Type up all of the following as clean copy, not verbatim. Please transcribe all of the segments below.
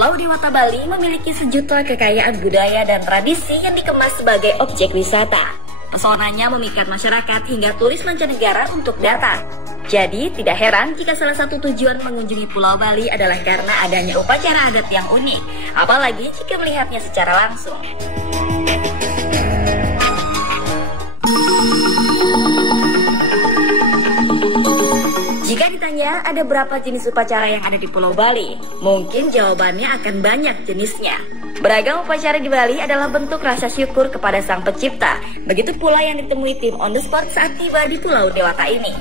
Pulau Dewata Bali memiliki sejuta kekayaan budaya dan tradisi yang dikemas sebagai objek wisata. Pesonanya memikat masyarakat hingga turis mancanegara untuk datang. Jadi, tidak heran jika salah satu tujuan mengunjungi Pulau Bali adalah karena adanya upacara adat yang unik, apalagi jika melihatnya secara langsung. Jika ditanya ada berapa jenis upacara yang ada di Pulau Bali, mungkin jawabannya akan banyak jenisnya. Beragam upacara di Bali adalah bentuk rasa syukur kepada Sang Pencipta. Begitu pula yang ditemui tim On The Spot saat tiba di Pulau Dewata ini.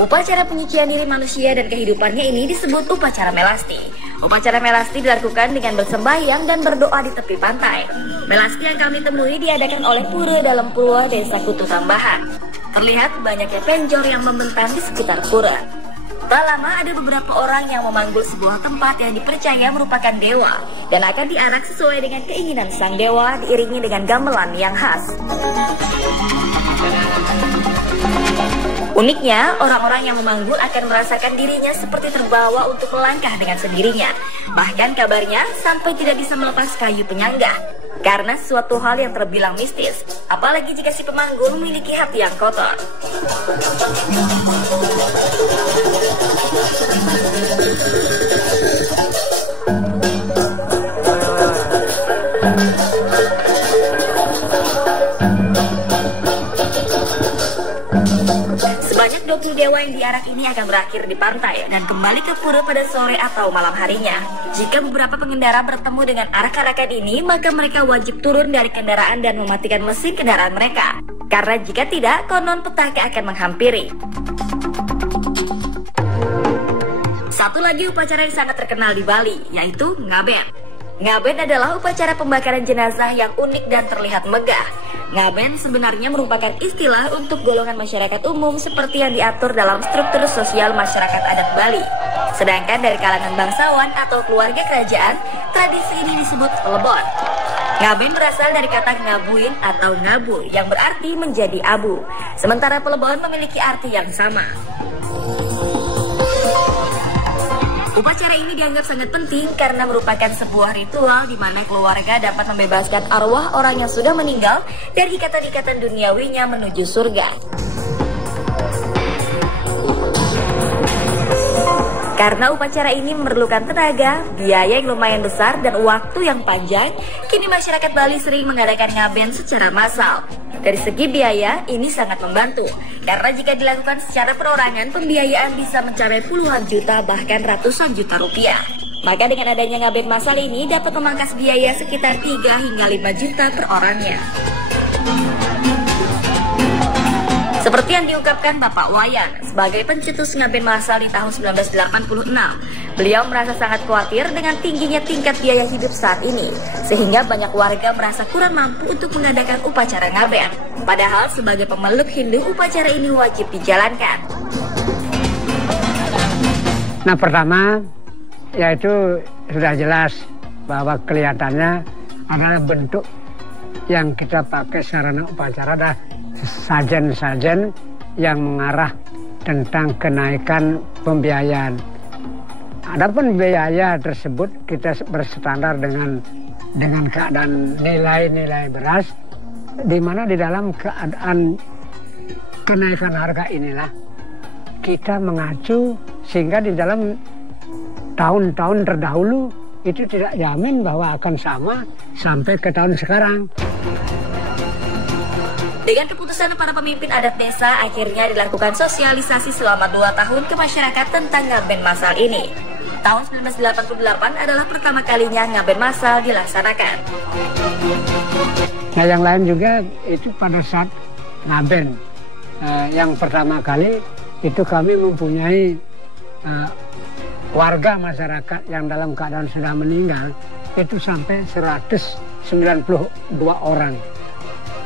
Upacara penyucian diri manusia dan kehidupannya ini disebut upacara melasti. Upacara melasti dilakukan dengan bersembahyang dan berdoa di tepi pantai. Melasti yang kami temui diadakan oleh pura dalam pura Desa Kutu Tambahan. Terlihat banyaknya penjor yang membentang di sekitar pura. Tak lama ada beberapa orang yang memanggul sebuah tempat yang dipercaya merupakan dewa dan akan diarak sesuai dengan keinginan sang dewa diiringi dengan gamelan yang khas. Uniknya, orang-orang yang memanggul akan merasakan dirinya seperti terbawa untuk melangkah dengan sendirinya. Bahkan kabarnya sampai tidak bisa melepas kayu penyangga karena suatu hal yang terbilang mistis, apalagi jika si pemanggul memiliki hati yang kotor. Sebanyak 20 dewa yang diarak ini akan berakhir di pantai dan kembali ke pura pada sore atau malam harinya. Jika beberapa pengendara bertemu dengan arak-arakan ini, maka mereka wajib turun dari kendaraan dan mematikan mesin kendaraan mereka. Karena jika tidak, konon petaka akan menghampiri. Satu lagi upacara yang sangat terkenal di Bali, yaitu ngaben. Ngaben adalah upacara pembakaran jenazah yang unik dan terlihat megah. Ngaben sebenarnya merupakan istilah untuk golongan masyarakat umum seperti yang diatur dalam struktur sosial masyarakat adat Bali. Sedangkan dari kalangan bangsawan atau keluarga kerajaan, tradisi ini disebut pelebon. Ngaben berasal dari kata ngabuin atau ngabu yang berarti menjadi abu. Sementara pelebon memiliki arti yang sama. Upacara ini dianggap sangat penting karena merupakan sebuah ritual di mana keluarga dapat membebaskan arwah orang yang sudah meninggal dari ikatan-ikatan duniawinya menuju surga. Karena upacara ini memerlukan tenaga, biaya yang lumayan besar, dan waktu yang panjang, kini masyarakat Bali sering mengadakan ngaben secara massal. Dari segi biaya, ini sangat membantu. Karena jika dilakukan secara perorangan, pembiayaan bisa mencapai puluhan juta bahkan ratusan juta rupiah. Maka dengan adanya ngaben massal ini dapat memangkas biaya sekitar 3 hingga 5 juta per orangnya. Seperti yang diungkapkan Bapak Wayan sebagai pencetus ngaben massal di tahun 1986, beliau merasa sangat khawatir dengan tingginya tingkat biaya hidup saat ini, sehingga banyak warga merasa kurang mampu untuk mengadakan upacara ngaben. Padahal sebagai pemeluk Hindu, upacara ini wajib dijalankan. Nah, pertama yaitu sudah jelas bahwa kelihatannya adalah bentuk yang kita pakai sarana upacara adalah sajen-sajen yang mengarah tentang kenaikan pembiayaan. Adapun biaya tersebut kita berstandar dengan keadaan nilai-nilai beras, di mana di dalam keadaan kenaikan harga inilah kita mengacu sehingga di dalam tahun-tahun terdahulu itu tidak jamin bahwa akan sama sampai ke tahun sekarang. Dengan keputusan para pemimpin adat desa, akhirnya dilakukan sosialisasi selama 2 tahun ke masyarakat tentang ngaben massal ini. Tahun 1988 adalah pertama kalinya ngaben massal dilaksanakan. Nah, yang lain juga itu pada saat ngaben yang pertama kali itu kami mempunyai warga masyarakat yang dalam keadaan sudah meninggal itu sampai 192 orang.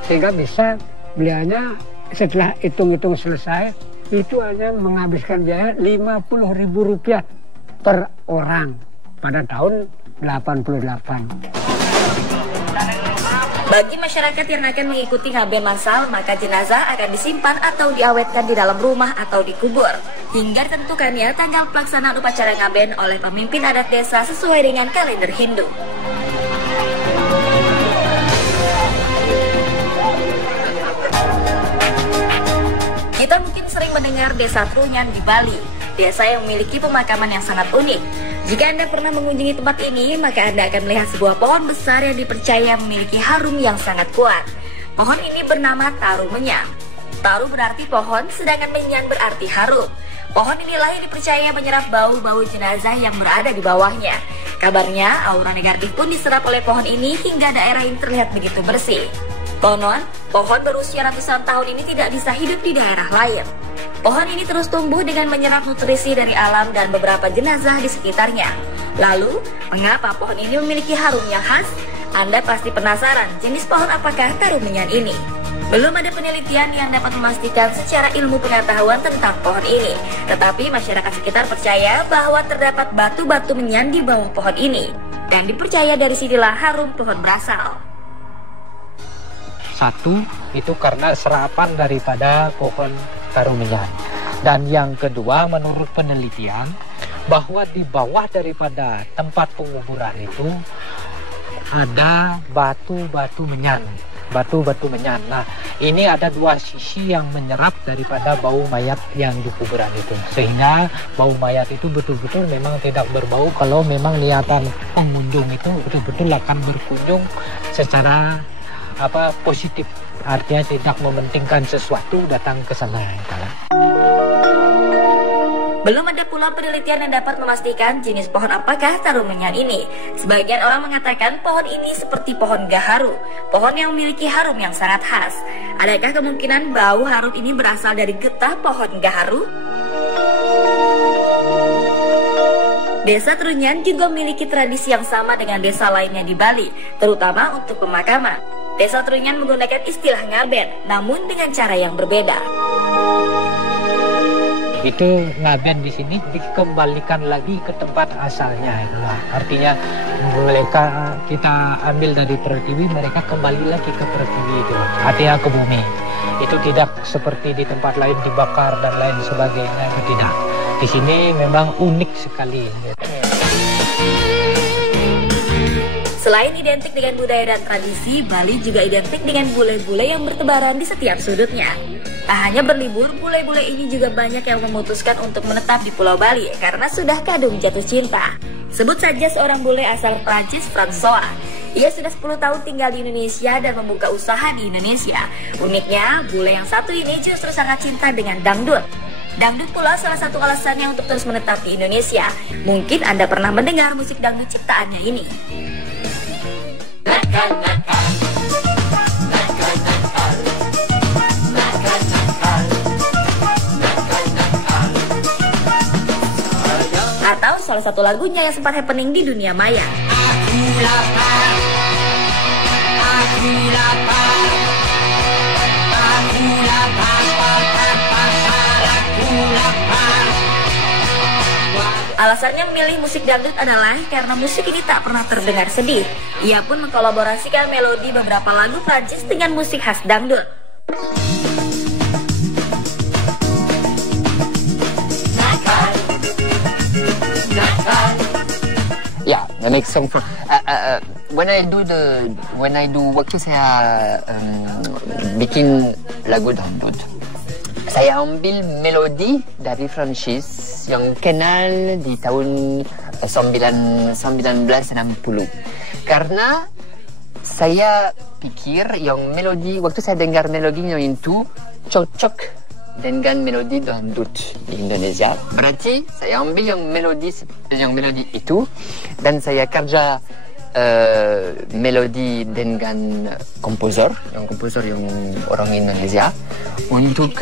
Sehingga bisa beliaunya setelah hitung-hitung selesai itu hanya menghabiskan biaya Rp50.000 per orang pada tahun 88. Bagi masyarakat yang akan mengikuti ngaben massal, maka jenazah akan disimpan atau diawetkan di dalam rumah atau dikubur hingga ditentukannya tanggal pelaksanaan upacara ngaben oleh pemimpin adat desa sesuai dengan kalender Hindu. Kita mungkin sering mendengar Desa Trunyan di Bali, desa yang memiliki pemakaman yang sangat unik. Jika Anda pernah mengunjungi tempat ini, maka Anda akan melihat sebuah pohon besar yang dipercaya memiliki harum yang sangat kuat. Pohon ini bernama Taru Menyan. Taru berarti pohon, sedangkan Menyan berarti harum. Pohon inilah yang dipercaya menyerap bau-bau jenazah yang berada di bawahnya. Kabarnya, aura negatif pun diserap oleh pohon ini hingga daerah ini terlihat begitu bersih. Konon, pohon berusia ratusan tahun ini tidak bisa hidup di daerah lain. Pohon ini terus tumbuh dengan menyerap nutrisi dari alam dan beberapa jenazah di sekitarnya. Lalu, mengapa pohon ini memiliki harum yang khas? Anda pasti penasaran jenis pohon apakah Taru Menyan ini. Belum ada penelitian yang dapat memastikan secara ilmu pengetahuan tentang pohon ini. Tetapi masyarakat sekitar percaya bahwa terdapat batu-batu menyan di bawah pohon ini. Dan dipercaya dari sinilah harum pohon berasal. Satu, itu karena serapan daripada pohon Taru Menyan. Dan yang kedua, menurut penelitian, bahwa di bawah daripada tempat penguburan itu ada batu-batu menyan. Batu-batu menyan. Nah, ini ada dua sisi yang menyerap daripada bau mayat yang di kuburan itu. Sehingga bau mayat itu betul-betul memang tidak berbau kalau memang niatan pengunjung itu betul-betul akan berkunjung secara positif, artinya tidak mementingkan sesuatu datang ke sana. Belum ada pula penelitian yang dapat memastikan jenis pohon apakah Taru Menyan ini. Sebagian orang mengatakan pohon ini seperti pohon gaharu, pohon yang memiliki harum yang sangat khas. Adakah kemungkinan bau harum ini berasal dari getah pohon gaharu? Desa Trunyan juga memiliki tradisi yang sama dengan desa lainnya di Bali, terutama untuk pemakaman. Desa Trunyan menggunakan istilah ngaben, namun dengan cara yang berbeda. Itu ngaben di sini dikembalikan lagi ke tempat asalnya. Artinya mereka kita ambil dari Pertiwi, mereka kembali lagi ke Pertiwi itu. Artinya ke bumi. Itu tidak seperti di tempat lain dibakar dan lain sebagainya, tidak. Di sini memang unik sekali. Selain identik dengan budaya dan tradisi, Bali juga identik dengan bule-bule yang bertebaran di setiap sudutnya. Tak hanya berlibur, bule-bule ini juga banyak yang memutuskan untuk menetap di Pulau Bali karena sudah kadung jatuh cinta. Sebut saja seorang bule asal Prancis, François. Ia sudah 10 tahun tinggal di Indonesia dan membuka usaha di Indonesia. Uniknya, bule yang satu ini justru sangat cinta dengan dangdut. Dangdut pula salah satu alasannya untuk terus menetap di Indonesia. Mungkin Anda pernah mendengar musik dangdut ciptaannya ini. Atau salah satu lagunya yang sempat happening di dunia maya. Aku lapar, aku lapar, aku lapar, aku lapar. Alasannya memilih musik dangdut adalah karena musik ini tak pernah terdengar sedih. Ia pun mengkolaborasikan melodi beberapa lagu Prancis dengan musik khas dangdut. Yeah, I make song for when I do waktu saya bikin lagu dangdut, saya ambil melodi dari Prancis yang kenal di tahun 1960 karena saya pikir yang melodi waktu saya dengar melodinya itu cocok dengan melodi dangdut di Indonesia. Berarti saya ambil yang melodi itu dan saya kerja melodi dengan komposer yang orang Indonesia untuk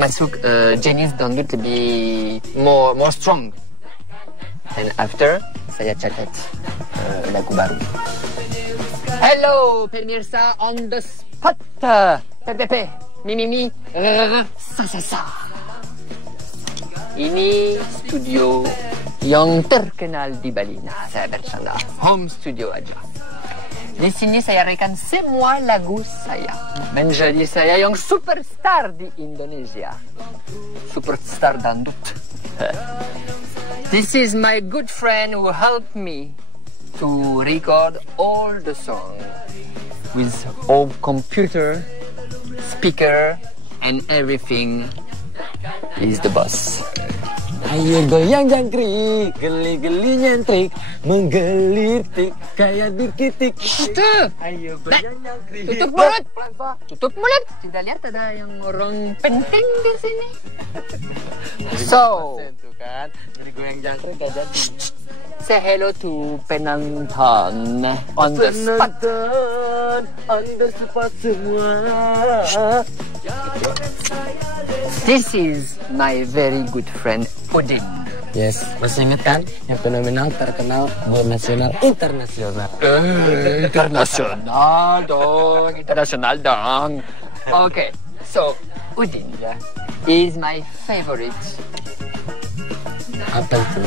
masuk jenis dangdut lebih more strong. And after saya catat lagu baru. Hello pemirsa on the spot. PPP Mimi sa. Ini studio yang terkenal di Bali. Nah, saya bercanda. Home studio aja. Di sini saya rekan semua lagu saya. Menjadi saya yang superstar di Indonesia. Superstar dangdut. This is my good friend who helped me to record all the songs with all computer, speaker, and everything. He's the boss. Ayo goyang jangkrik, geli-geli nyentrik, menggelitik kayak dikitik. Ayo goyang jangkrik. Tutup mulut, tutup mulut. Tidak lihat ada yang orang penting di sini. So, Itu kan, dari goyang jangkrik gak jadi. say hello to penonton on the spot. Penonton, on the spot semua. This is my very good friend Udin. Yes, masih inget kan yang fenomenal terkenal go nasional internasional. International dong. Okay, so Udin is my favorite Apa itu?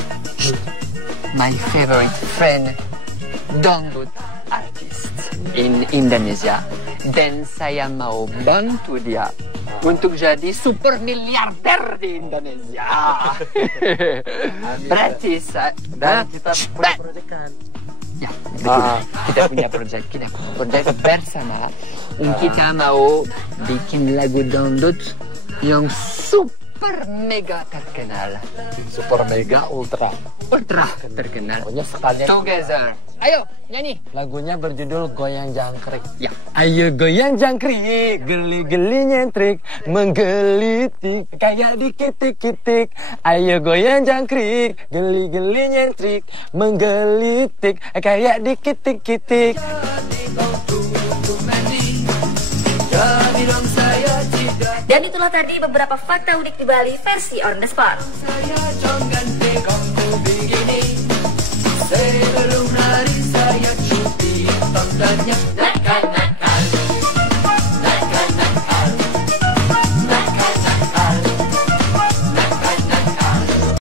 friend dangdut artist in Indonesia. Dan saya mau bantu dia untuk jadi super miliarder di Indonesia. Berarti Dan kita punya proyek kan. ya, betul. Kita punya proyek bersama. Kita mau bikin lagu dangdut yang super mega terkenal. Super mega ultra. Ultra terkenal. Pokoknya sekalian Together. Ayo, nyanyi. lagunya berjudul Goyang Jangkrik. Ya. Ayo goyang jangkrik, geli-geli nyentrik, menggelitik kayak dikitik-kitik. Ayo goyang jangkrik, geli-geli nyentrik, menggelitik kayak dikitik-kitik. Dan itulah tadi beberapa fakta unik di Bali versi On The Spot. Sebelum hari saya cuti, tandanya